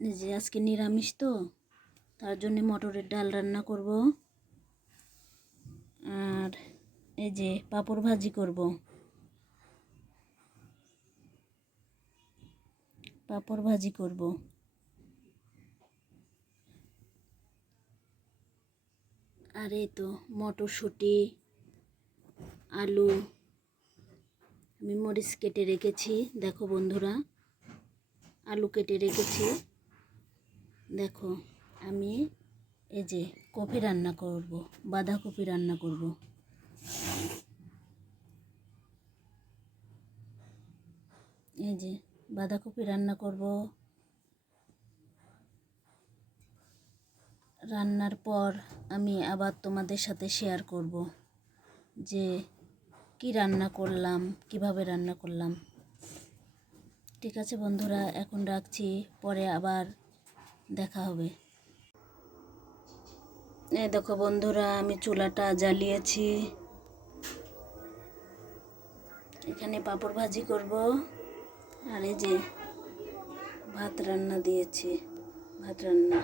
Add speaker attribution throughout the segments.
Speaker 1: যে আজকে নিরামিষ তো, তার জন্য মটরের ডাল রান্না করব। আর এই যে পাঁপড় ভাজি করব। পাঁপড় ভাজি করব। আর এই তো মটরশুঁটি, আলু, আমি মরিচ কেটে রেখেছি। দেখো বন্ধুরা, আলু কেটে রেখেছি। দেখো, আমি এই যে কপি রান্না করব, বাঁধাকপি রান্না করব। এই যে বাঁধাকপি রান্না করব। রান্নার পর আমি আবার তোমাদের সাথে শেয়ার করব যে কি রান্না করলাম, কীভাবে রান্না করলাম। ঠিক আছে বন্ধুরা, এখন রাখছি, পরে আবার দেখা হবে। এই দেখো বন্ধুরা, আমি চুলাটা জ্বালিয়েছি। এখানে পাঁপড় ভাজি করব। আর এই যে ভাত রান্না দিয়েছি, ভাত রান্না।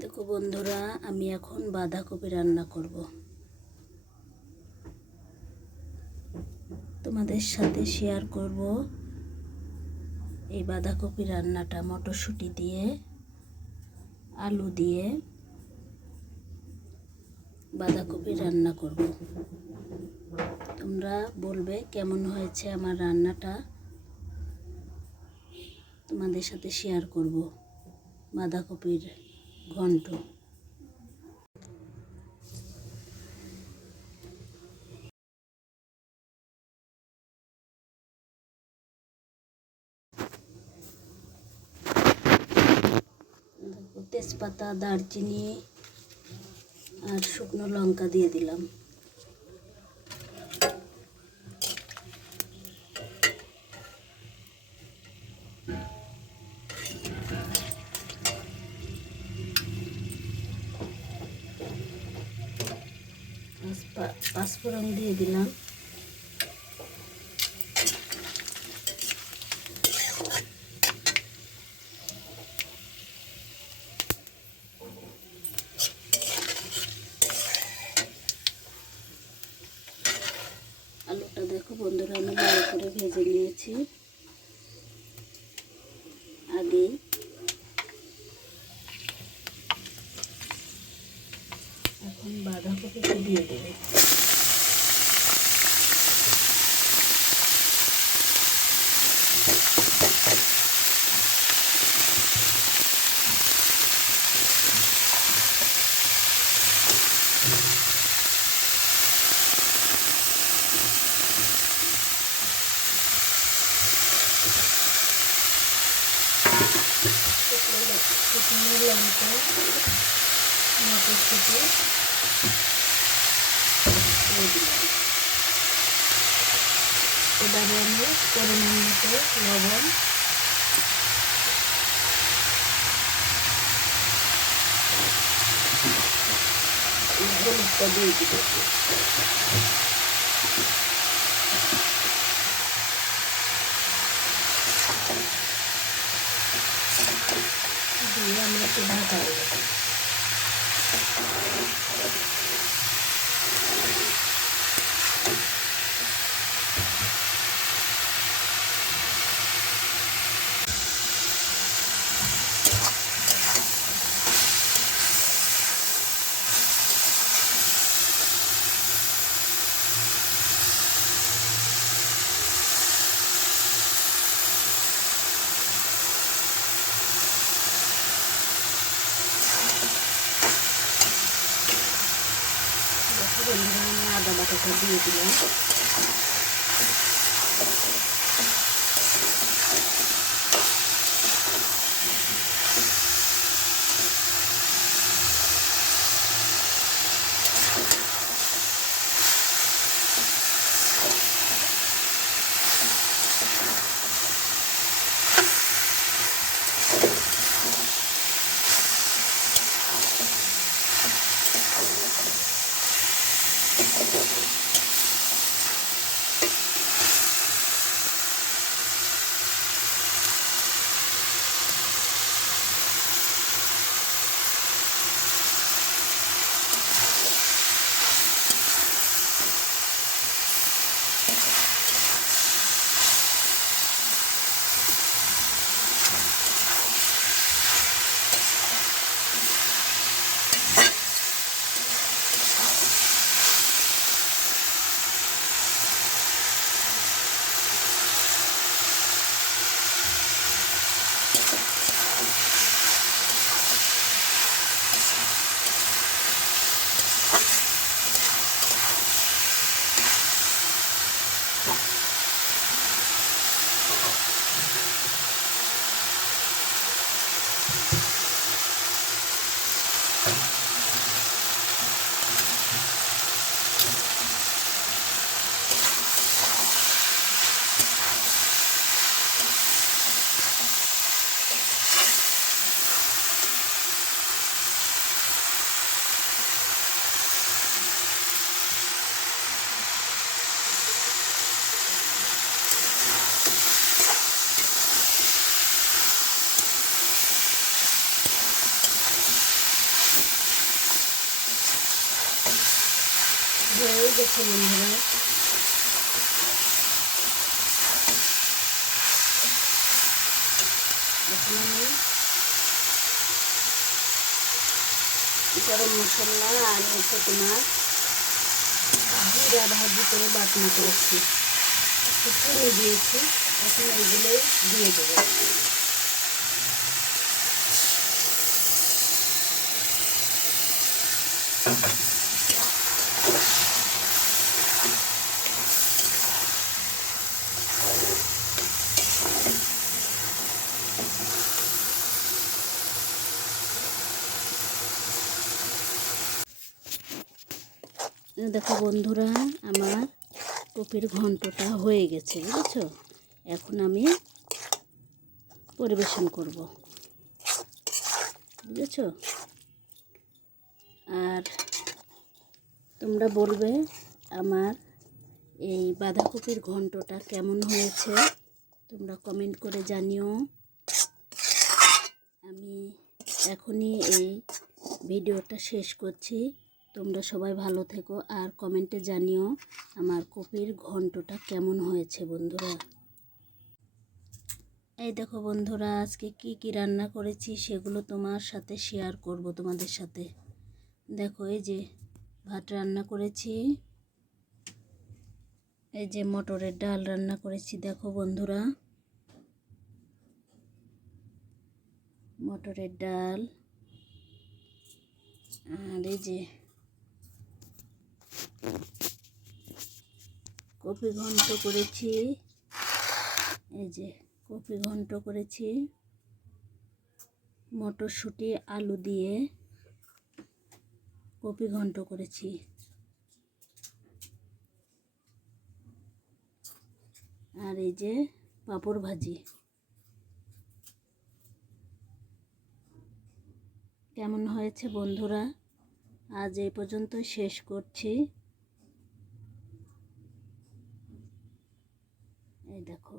Speaker 1: দেখো বন্ধুরা, আমি এখন বাঁধাকপি রান্না করব। তোমাদের সাথে শেয়ার করব। এই বাঁধাকপি রান্নাটা মটরশুঁটি দিয়ে, আলু দিয়ে বাঁধাকপি রান্না করব। তোমরা বলবে, কেমন হয়েছে আমার রান্নাটা? তোমাদের সাথে শেয়ার করব বাঁধাকপির ঘন্ট। তেজপাতা দারচিনি আর শুকনো লঙ্কা দিয়ে দিলাম। পাঁচফোড়ন দিয়ে দিলাম আলুটা দেখো বন্ধুরা আমি লাল করে ভেজে নিয়েছি আগে এখন বাঁধাকপিটা দিয়ে দেবে। মটরশুঁটি দিয়ে দিলাম এবারে আমি পরিমাণ মতো লবণ হলুদটা দিয়ে দিব দিয়ে আমি একটু ঢাকা দেবো দেখো বন্ধুরা আমি দিয়ে দিলাম। হয়ে গেছে বন্ধুরা। গরম মশলা আর হচ্ছে তোমার জিরা ভাজি করে করেছি। একটু দিয়েছি, এখন দিয়ে দেবো। দেখো বন্ধুরা, আমার কপির ঘন্টটা হয়ে গেছে, বুঝেছ? এখন আমি পরিবেশন করব, বুঝেছ? আর তোমরা বলবে আমার এই বাঁধাকপির ঘন্টটা কেমন হয়েছে? তোমরা কমেন্ট করে জানিও। আমি এখনই এই ভিডিওটা শেষ করছি। তোমরা সবাই ভালো থেকো আর কমেন্টে জানিও আমার কপির ঘন্টটা কেমন হয়েছে বন্ধুরা। এই দেখো বন্ধুরা, আজকে কি কি রান্না করেছি সেগুলো তোমার সাথে শেয়ার করব তোমাদের সাথে। দেখো, এই যে ভাত রান্না করেছি, এই যে মটরের ডাল রান্না করেছি, দেখো বন্ধুরা। মটরের ডাল, আর এই যে কপি ঘন্ট করেছি। এই যে কপি ঘন্ট করেছি। মটরশুঁটি, আলু দিয়ে কপি ঘন্ট করেছি। আর এই যে পাঁপড় ভাজি। কেমন হয়েছে বন্ধুরা? আজ এই পর্যন্ত শেষ করছি এই দেখো